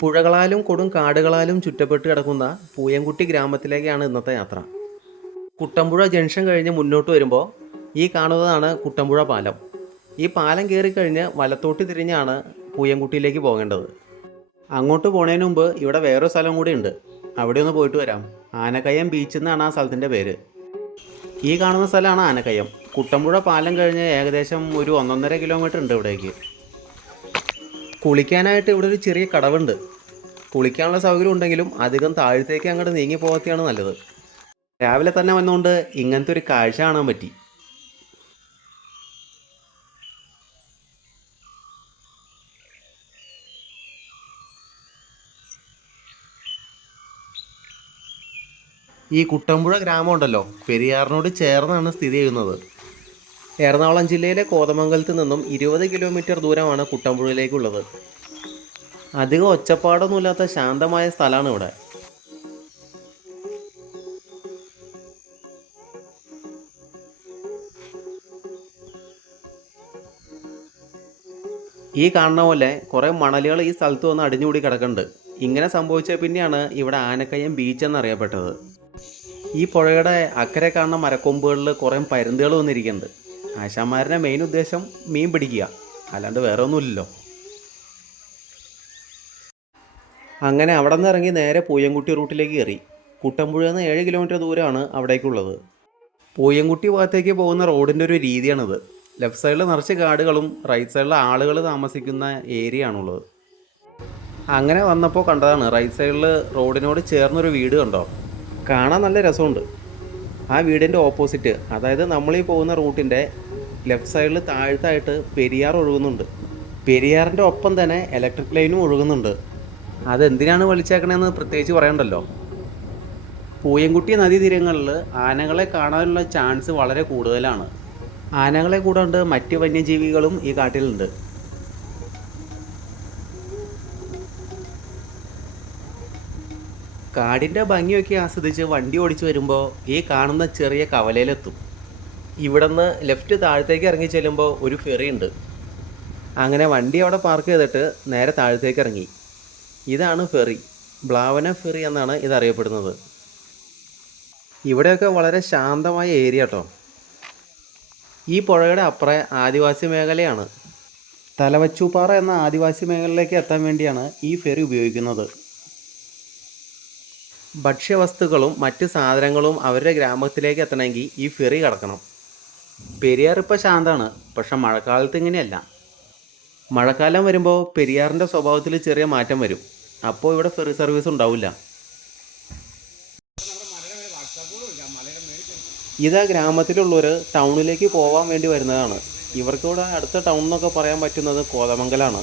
പുഴകളാലും കൊടും കാടുകളാലും ചുറ്റപ്പെട്ട് കിടക്കുന്ന പൂയംകുട്ടി ഗ്രാമത്തിലേക്കാണ് ഇന്നത്തെ യാത്ര. കുട്ടമ്പുഴ ജംഗ്ഷൻ കഴിഞ്ഞ് മുന്നോട്ട് വരുമ്പോൾ ഈ കാണുന്നതാണ് കുട്ടമ്പുഴ പാലം. ഈ പാലം കയറിക്കഴിഞ്ഞ് വലത്തോട്ട് തിരിഞ്ഞാണ് പൂയംകുട്ടിയിലേക്ക് പോകേണ്ടത്. അങ്ങോട്ട് പോണതിന് മുമ്പ് ഇവിടെ വേറൊരു സ്ഥലം കൂടി ഉണ്ട്, അവിടെ ഒന്ന് പോയിട്ട് വരാം. ആനക്കയം ബീച്ച് എന്നാണ് ആ സ്ഥലത്തിൻ്റെ പേര്. ഈ കാണുന്ന സ്ഥലമാണ് ആനക്കയം. കുട്ടമ്പുഴ പാലം കഴിഞ്ഞ് ഏകദേശം ഒരു 1.5 കിലോമീറ്റർ ഉണ്ട് ഇവിടേക്ക്. കുളിക്കാനായിട്ട് ഇവിടെ ഒരു ചെറിയ കടവുണ്ട്. കുളിക്കാനുള്ള സൗകര്യം ഉണ്ടെങ്കിലും അധികം താഴത്തേക്ക് അങ്ങോട്ട് നീങ്ങി പോകത്തെയാണ് നല്ലത്. രാവിലെ തന്നെ വന്നുകൊണ്ട് ഇങ്ങനത്തെ ഒരു കാഴ്ച കാണാൻ പറ്റി. ഈ കുട്ടമ്പുഴ ഗ്രാമം ഉണ്ടല്ലോ, പെരിയാറിനോട് ചേർന്നാണ് സ്ഥിതി ചെയ്യുന്നത്. എറണാകുളം ജില്ലയിലെ കോതമംഗലത്ത് നിന്നും 20 കിലോമീറ്റർ ദൂരമാണ് കുട്ടമ്പുഴയിലേക്കുള്ളത്. അധികം ഒച്ചപ്പാടൊന്നുമില്ലാത്ത ശാന്തമായ സ്ഥലമാണ് ഇവിടെ. ഈ കാണുന്ന പോലെ കുറേ മണലുകൾ ഈ സ്ഥലത്ത് വന്ന് അടിഞ്ഞുകൂടി കിടക്കുന്നുണ്ട്. ഇങ്ങനെ സംഭവിച്ച പിന്നെയാണ് ഇവിടെ ആനക്കയം ബീച്ച് എന്നറിയപ്പെട്ടത്. ഈ പുഴയുടെ അക്കരെ കാണുന്ന മരക്കൊമ്പുകളിൽ കുറേ പരുന്തുകൾ വന്നിരിക്കുന്നുണ്ട്. ആശാന്മാരുടെ മെയിൻ ഉദ്ദേശം മീൻ പിടിക്കുക, അല്ലാണ്ട് വേറെ ഒന്നുമില്ലല്ലോ. അങ്ങനെ അവിടെ നിന്ന് ഇറങ്ങി നേരെ പൂയംകുട്ടി റൂട്ടിലേക്ക് കയറി. കുട്ടമ്പുഴയിൽ നിന്ന് 7 കിലോമീറ്റർ ദൂരമാണ് അവിടേക്കുള്ളത്. പൂയംകുട്ടി ഭാഗത്തേക്ക് പോകുന്ന റോഡിൻ്റെ ഒരു രീതിയാണിത്. ലെഫ്റ്റ് സൈഡിൽ നിറച്ച് കാടുകളും റൈറ്റ് സൈഡിൽ ആളുകൾ താമസിക്കുന്ന ഏരിയ ആണുള്ളത്. അങ്ങനെ വന്നപ്പോൾ കണ്ടതാണ്, റൈറ്റ് സൈഡിൽ റോഡിനോട് ചേർന്നൊരു വീട് കണ്ടോ. കാണാൻ നല്ല രസമുണ്ട്. ആ വീടിൻ്റെ ഓപ്പോസിറ്റ്, അതായത് നമ്മളീ പോകുന്ന റൂട്ടിൻ്റെ ലെഫ്റ്റ് സൈഡിൽ താഴത്തായിട്ട് പെരിയാർ ഒഴുകുന്നുണ്ട്. പെരിയാറിൻ്റെ ഒപ്പം തന്നെ ഇലക്ട്രിക് ലൈനും ഒഴുകുന്നുണ്ട്. അതെന്തിനാണ് വലിച്ചേക്കണതെന്ന് പ്രത്യേകിച്ച് പറയണ്ടല്ലോ. പൂയംകുട്ടി നദീതീരങ്ങളിൽ ആനകളെ കാണാനുള്ള ചാൻസ് വളരെ കൂടുതലാണ്. ആനകളെ കൂടാണ്ട് മറ്റ് വന്യജീവികളും ഈ കാട്ടിലുണ്ട്. കാടിൻ്റെ ഭംഗിയൊക്കെ ആസ്വദിച്ച് വണ്ടി ഓടിച്ച് വരുമ്പോൾ ഈ കാണുന്ന ചെറിയ കവലയിലെത്തും. ഇവിടുന്ന് ലെഫ്റ്റ് താഴത്തേക്ക് ഇറങ്ങി ചെല്ലുമ്പോൾ ഒരു ഫെറി ഉണ്ട്. അങ്ങനെ വണ്ടി അവിടെ പാർക്ക് ചെയ്തിട്ട് നേരെ താഴത്തേക്ക് ഇറങ്ങി. ഇതാണ് ഫെറി. ബ്ലാവന ഫെറി എന്നാണ് ഇതറിയപ്പെടുന്നത്. ഇവിടെയൊക്കെ വളരെ ശാന്തമായ ഏരിയ കേട്ടോ. ഈ പുഴയുടെ അപ്പുറം ആദിവാസി മേഖലയാണ്. തലവച്ചൂപ്പാറ എന്ന ആദിവാസി മേഖലയിലേക്ക് എത്താൻ വേണ്ടിയാണ് ഈ ഫെറി ഉപയോഗിക്കുന്നത്. ഭക്ഷ്യവസ്തുക്കളും മറ്റ് സാധനങ്ങളും അവരുടെ ഗ്രാമത്തിലേക്ക് എത്തണമെങ്കിൽ ഈ ഫെറി കടക്കണം. പെരിയാർ ഇപ്പോൾ ശാന്തമാണ്, പക്ഷെ മഴക്കാലത്ത് ഇങ്ങനെയല്ല. മഴക്കാലം വരുമ്പോൾ പെരിയാറിൻ്റെ സ്വഭാവത്തിൽ ചെറിയ മാറ്റം വരും. അപ്പോൾ ഇവിടെ ഫെറി സർവീസ് ഉണ്ടാവില്ല. ഇതാ ഗ്രാമത്തിലുള്ളവർ ടൗണിലേക്ക് പോകാൻ വേണ്ടി വരുന്നതാണ്. ഇവർക്കിവിടെ അടുത്ത ടൗൺ എന്നൊക്കെ പറയാൻ പറ്റുന്നത് കോതമംഗലാണ്.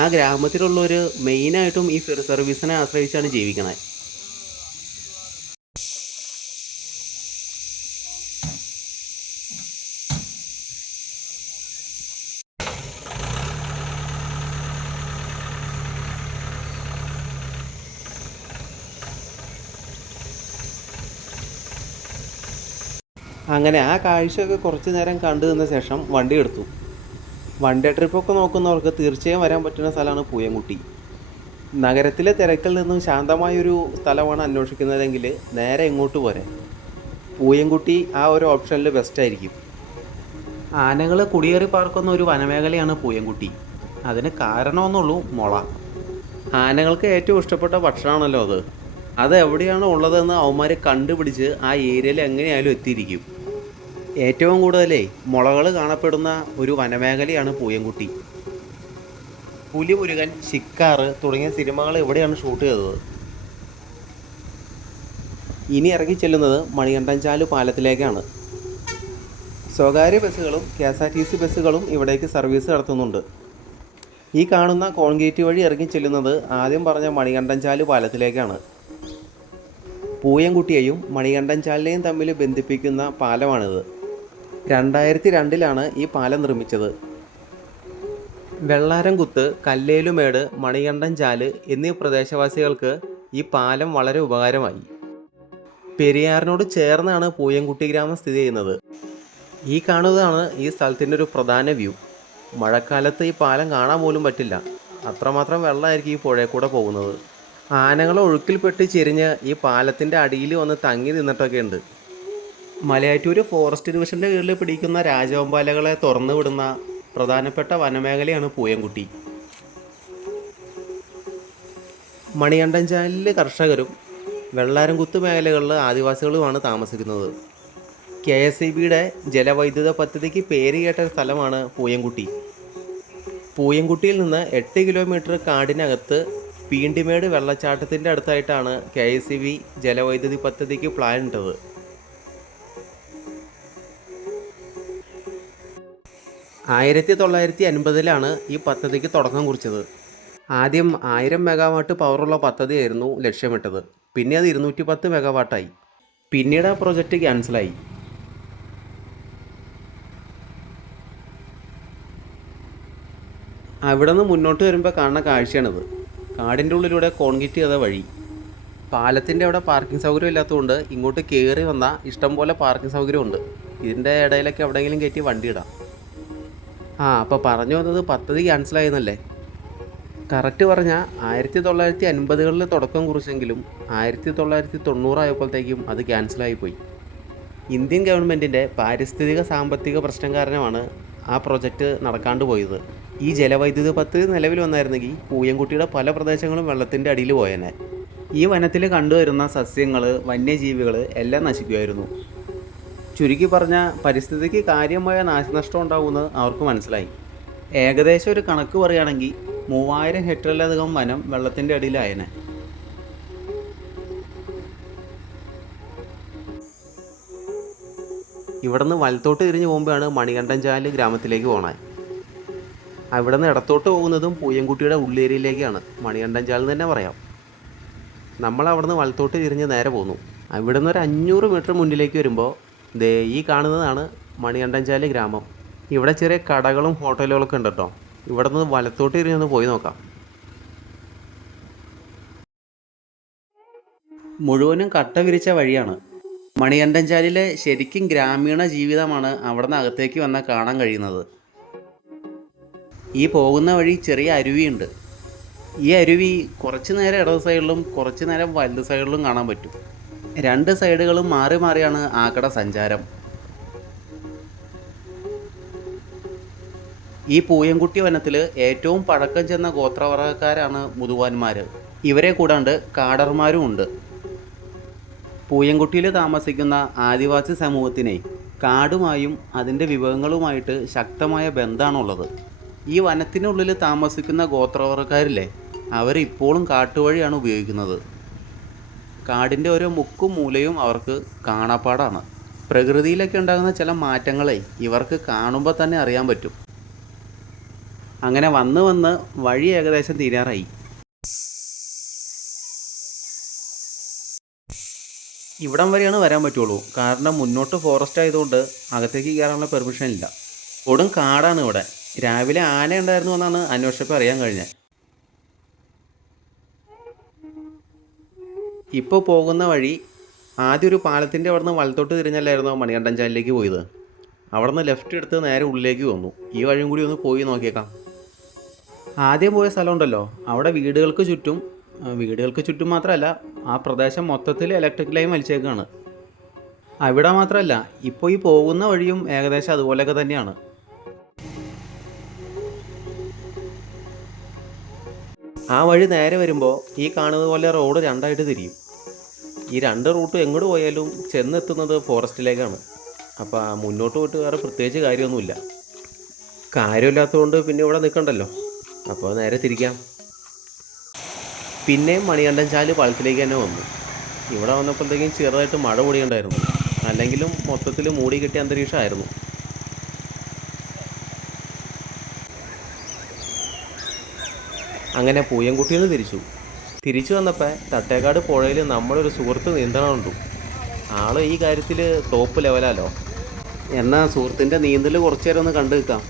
ആ ഗ്രാമത്തിലുള്ളവർ മെയിനായിട്ടും ഈ ഫെറി സർവീസിനെ ആശ്രയിച്ചാണ് ജീവിക്കണത്. അങ്ങനെ ആ കാഴ്ചയൊക്കെ കുറച്ച് നേരം കണ്ടു നിന്ന ശേഷം വണ്ടി എടുത്തു. വൺ ഡേ ട്രിപ്പൊക്കെ നോക്കുന്നവർക്ക് തീർച്ചയായും വരാൻ പറ്റുന്ന സ്ഥലമാണ് പൂയംകുട്ടി. നഗരത്തിലെ തിരക്കിൽ നിന്നും ശാന്തമായൊരു സ്ഥലമാണ് അന്വേഷിക്കുന്നതെങ്കിൽ നേരെ ഇങ്ങോട്ട് പോരെ. പൂയംകുട്ടി ആ ഒരു ഓപ്ഷനിൽ ബെസ്റ്റായിരിക്കും. ആനകൾ കുടിയേറി പാർക്കുന്ന ഒരു വനമേഖലയാണ് പൂയംകുട്ടി. അതിന് കാരണമെന്നുള്ളൂ മുള. ആനകൾക്ക് ഏറ്റവും ഇഷ്ടപ്പെട്ട ഭക്ഷണമാണല്ലോ അത്. അത് എവിടെയാണ് ഉള്ളതെന്ന് അവന്മാർ കണ്ടുപിടിച്ച് ആ ഏരിയയിൽ എങ്ങനെയായാലും എത്തിയിരിക്കും. ഏറ്റവും കൂടുതലേ മുളകൾ കാണപ്പെടുന്ന ഒരു വനമേഖലയാണ് പൂയംകുട്ടി. പുലിമുരുകൻ, ശിക്കാർ തുടങ്ങിയ സിനിമകൾ ഇവിടെയാണ് ഷൂട്ട് ചെയ്തത്. ഇനി ഇറങ്ങി ചെല്ലുന്നത് മണികണ്ഠൻചാല് പാലത്തിലേക്കാണ്. സ്വകാര്യ ബസ്സുകളും KSRTC ബസ്സുകളും ഇവിടേക്ക് സർവീസ് നടത്തുന്നുണ്ട്. ഈ കാണുന്ന കോൺക്രീറ്റ് വഴി ഇറങ്ങി ചെല്ലുന്നത് ആദ്യം പറഞ്ഞ മണികണ്ഠൻചാല് പാലത്തിലേക്കാണ്. പൂയംകുട്ടിയെയും മണികണ്ഠൻചാലിനെയും തമ്മിൽ ബന്ധിപ്പിക്കുന്ന പാലമാണിത്. 2002 ഈ പാലം നിർമ്മിച്ചത്. വെള്ളാരംകുത്ത്, കല്ലേലുമേട്, മണികണ്ഠൻചാല് എന്നീ പ്രദേശവാസികൾക്ക് ഈ പാലം വളരെ ഉപകാരമായി. പെരിയാറിനോട് ചേർന്നാണ് പൂയംകുട്ടി ഗ്രാമം സ്ഥിതി ചെയ്യുന്നത്. ഈ കാണുന്നതാണ് ഈ സ്ഥലത്തിൻ്റെ ഒരു പ്രധാന വ്യൂ. മഴക്കാലത്ത് ഈ പാലം കാണാൻ പോലും പറ്റില്ല, അത്രമാത്രം വെള്ളമായിരിക്കും ഈ പുഴയിൽ കൂടെ പോകുന്നത്. ആനകൾ ഒഴുക്കിൽപ്പെട്ട് ചെരിഞ്ഞ് ഈ പാലത്തിൻ്റെ അടിയിൽ വന്ന് തങ്ങി നിന്നിട്ടൊക്കെ ഉണ്ട്. മലയാറ്റൂർ ഫോറസ്റ്റ് ഡിവിഷൻ്റെ കീഴിൽ പിടിക്കുന്ന രാജവെമ്പാലകളെ തുറന്നു വിടുന്ന പ്രധാനപ്പെട്ട വനമേഖലയാണ് പൂയംകുട്ടി. മണികണ്ഠൻചാലിൽ കർഷകരും വെള്ളാരംകുത്ത് മേഖലകളിൽ ആദിവാസികളുമാണ് താമസിക്കുന്നത്. KSEBയുടെ ജലവൈദ്യുത പദ്ധതിക്ക് പേര് കേട്ട സ്ഥലമാണ് പൂയംകുട്ടി. പൂയംകുട്ടിയിൽ നിന്ന് 8 കിലോമീറ്റർ കാടിനകത്ത് പീണ്ടിമേട് വെള്ളച്ചാട്ടത്തിൻ്റെ അടുത്തായിട്ടാണ് KSEB ജലവൈദ്യുതി പദ്ധതിക്ക് പ്ലാൻ ഇട്ടത്. 1950 ഈ പദ്ധതിക്ക് തുടക്കം കുറിച്ചത്. ആദ്യം 1000 മെഗാവാട്ട് പവറുള്ള പദ്ധതിയായിരുന്നു ലക്ഷ്യമിട്ടത്. പിന്നെ അത് 210 മെഗാവാട്ടായി. പിന്നീട് ആ പ്രൊജക്റ്റ് ക്യാൻസലായി. അവിടെ നിന്ന് മുന്നോട്ട് വരുമ്പോൾ കാണുന്ന കാഴ്ചയാണിത്. കാടിൻ്റെ ഉള്ളിലൂടെ കോൺക്രീറ്റ് ചെയ്ത വഴി. പാലത്തിൻ്റെ അവിടെ പാർക്കിംഗ് സൗകര്യം ഇല്ലാത്തതുകൊണ്ട് ഇങ്ങോട്ട് കയറി വന്നാൽ ഇഷ്ടം പോലെ പാർക്കിംഗ് സൗകര്യമുണ്ട്. ഇതിൻ്റെ ഇടയിലൊക്കെ എവിടെയെങ്കിലും കയറ്റി വണ്ടി ഇടാം. അപ്പോൾ പറഞ്ഞു വന്നത് പദ്ധതി ക്യാൻസലായെന്നല്ലേ. കറക്റ്റ് പറഞ്ഞാൽ 1950 തുടക്കം കുറിച്ചെങ്കിലും 1990 ആയപ്പോഴത്തേക്കും അത് ക്യാൻസലായിപ്പോയി. ഇന്ത്യൻ ഗവൺമെൻറ്റിൻ്റെ പാരിസ്ഥിതിക സാമ്പത്തിക പ്രശ്നം കാരണമാണ് ആ പ്രൊജക്റ്റ് നടക്കാണ്ട് പോയത്. ഈ ജലവൈദ്യുത പദ്ധതി നിലവിൽ വന്നായിരുന്നെങ്കിൽ പൂയംകുട്ടിയുടെ പല പ്രദേശങ്ങളും വെള്ളത്തിൻ്റെ അടിയിൽ പോയേനെ. ഈ വനത്തിൽ കണ്ടുവരുന്ന സസ്യങ്ങൾ, വന്യജീവികൾ എല്ലാം നശിക്കുമായിരുന്നു. ചുരുക്കി പറഞ്ഞാൽ പരിസ്ഥിതിക്ക് കാര്യമായ നാശനഷ്ടം ഉണ്ടാകുമെന്ന് അവർക്ക് മനസ്സിലായി. ഏകദേശം ഒരു കണക്ക് പറയുകയാണെങ്കിൽ 3000 ഹെക്ടറിലധികം വനം വെള്ളത്തിൻ്റെ അടിയിലായേനെ. ഇവിടെ നിന്ന് വലത്തോട്ട് തിരിഞ്ഞ് പോകുമ്പോഴാണ് മണികണ്ഠൻചാല് ഗ്രാമത്തിലേക്ക് പോകണത്. അവിടെ നിന്ന് ഇടത്തോട്ട് പോകുന്നതും പൂയംകുട്ടിയുടെ ഉള്ളേരിയയിലേക്കാണ്. മണികണ്ഠൻചാൽ എന്ന് തന്നെ പറയാം. നമ്മൾ അവിടെ നിന്ന് വലത്തോട്ട് തിരിഞ്ഞ് നേരെ പോന്നു. അവിടെ നിന്ന് ഒരു 500 മീറ്റർ മുന്നിലേക്ക് വരുമ്പോൾ ഈ കാണുന്നതാണ് മണികണ്ഠൻചാല് ഗ്രാമം. ഇവിടെ ചെറിയ കടകളും ഹോട്ടലുകളൊക്കെ ഉണ്ട് കേട്ടോ. ഇവിടെ നിന്ന് വലത്തോട്ട് തിരിഞ്ഞൊന്ന് പോയി നോക്കാം. മുഴുവനും കട്ട വിരിച്ച വഴിയാണ്. മണികണ്ഠൻചാലിലെ ശരിക്കും ഗ്രാമീണ ജീവിതമാണ് അവിടെ നിന്ന് അകത്തേക്ക് വന്നാൽ കാണാൻ കഴിയുന്നത്. ഈ പോകുന്ന വഴി ചെറിയ അരുവിയുണ്ട്. ഈ അരുവി കുറച്ച് നേരം ഇടത് സൈഡിലും കുറച്ച് നേരം വലത് സൈഡിലും കാണാൻ പറ്റും. 2 സൈഡുകളും മാറി മാറിയാണ് ആക്കട സഞ്ചാരം. ഈ പൂയംകുട്ടി വനത്തിൽ ഏറ്റവും പഴക്കം ചെന്ന ഗോത്രവർഗ്ഗക്കാരാണ് മുതുവാന്മാർ. ഇവരെ കൂടാണ്ട് കാടർമാരും ഉണ്ട്. പൂയംകുട്ടിയിൽ താമസിക്കുന്ന ആദിവാസി സമൂഹത്തിനെ കാടുമായും അതിൻ്റെ വിഭവങ്ങളുമായിട്ട് ശക്തമായ ബന്ധമാണുള്ളത്. ഈ വനത്തിനുള്ളിൽ താമസിക്കുന്ന ഗോത്രവർഗ്ഗക്കാരില്ലേ, അവരിപ്പോഴും കാട്ടുവഴിയാണ് ഉപയോഗിക്കുന്നത്. കാടിൻ്റെ ഓരോ മുക്കും മൂലയും അവർക്ക് കാണാപ്പാടാണ്. പ്രകൃതിയിലൊക്കെ ഉണ്ടാകുന്ന ചില മാറ്റങ്ങളെ ഇവർക്ക് കാണുമ്പോൾ തന്നെ അറിയാൻ പറ്റും. അങ്ങനെ വന്ന് വന്ന് വഴി ഏകദേശം തീരാറായി. ഇവിടം വരെയാണ് വരാൻ പറ്റുള്ളൂ. കാരണം മുന്നോട്ട് ഫോറസ്റ്റ് ആയതുകൊണ്ട് അകത്തേക്ക് കയറാനുള്ള പെർമിഷൻ ഇല്ല. കൊടും കാടാണ് ഇവിടെ. രാവിലെ ആന ഉണ്ടായിരുന്നു എന്നാണ് അന്വേഷിച്ചപ്പോൾ അറിയാൻ കഴിഞ്ഞത്. ഇപ്പോൾ പോകുന്ന വഴി ആദ്യം ഒരു പാലത്തിൻ്റെ അവിടെ നിന്ന് വലത്തോട്ട് തിരിഞ്ഞല്ലായിരുന്നോ മണികണ്ഠൻചാലിലേക്ക് പോയത്. അവിടെ നിന്ന് ലെഫ്റ്റ് എടുത്ത് നേരെ ഉള്ളിലേക്ക് വന്നു. ഈ വഴിയും കൂടി ഒന്ന് പോയി നോക്കിയേക്കാം. ആദ്യം പോയ സ്ഥലമുണ്ടല്ലോ, അവിടെ വീടുകൾക്ക് ചുറ്റും മാത്രമല്ല ആ പ്രദേശം മൊത്തത്തിൽ ഇലക്ട്രിക് ലൈൻ വലിച്ചേക്കാണ്. അവിടെ മാത്രമല്ല, ഇപ്പോൾ ഈ പോകുന്ന വഴിയും ഏകദേശം അതുപോലെയൊക്കെ തന്നെയാണ്. ആ വഴി നേരെ വരുമ്പോൾ ഈ കാണുന്നത് പോലെ റോഡ് 2ആയിട്ട് തിരിയും. ഈ 2 റൂട്ടും എങ്ങോട്ട് പോയാലും ചെന്നെത്തുന്നത് ഫോറസ്റ്റിലേക്കാണ്. അപ്പോൾ മുന്നോട്ട് പോയിട്ട് വേറെ പ്രത്യേകിച്ച് കാര്യമൊന്നുമില്ല. കാര്യമില്ലാത്തതുകൊണ്ട് പിന്നെ ഇവിടെ നിൽക്കണ്ടല്ലോ, അപ്പോൾ നേരെ തിരിക്കാം. പിന്നെയും മണികണ്ഠൻചാല് പാലത്തിലേക്ക് തന്നെ വന്നു. ഇവിടെ വന്നപ്പോഴത്തേക്കും ചെറുതായിട്ട് മഴ പൊടിയുണ്ടായിരുന്നു. അല്ലെങ്കിലും മൊത്തത്തിൽ മൂടി കിട്ടിയ അന്തരീക്ഷമായിരുന്നു. അങ്ങനെ പൂയംകുട്ടിയിൽ നിന്ന് തിരിച്ചു വന്നപ്പോൾ തട്ടേക്കാട് പുഴയിൽ നമ്മളൊരു സുഹൃത്ത് നീന്തണമുണ്ട്. ആൾ ഈ കാര്യത്തിൽ ടോപ്പ് ലെവലാലോ. എന്നാൽ സുഹൃത്തിൻ്റെ നീന്തൽ കുറച്ചു നേരം ഒന്ന് കണ്ടു നിൽക്കാം.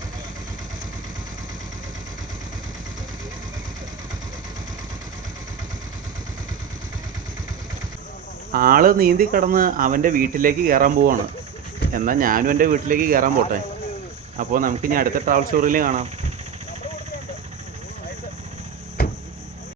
ആൾ നീന്തി കടന്ന് അവൻ്റെ വീട്ടിലേക്ക് കയറാൻ പോവാണ്. എന്നാൽ ഞാനും എൻ്റെ വീട്ടിലേക്ക് കയറാൻ പോട്ടെ. അപ്പോൾ നമുക്കിനി അടുത്ത ട്രാവൽ സ്റ്റോറിയിൽ കാണാം.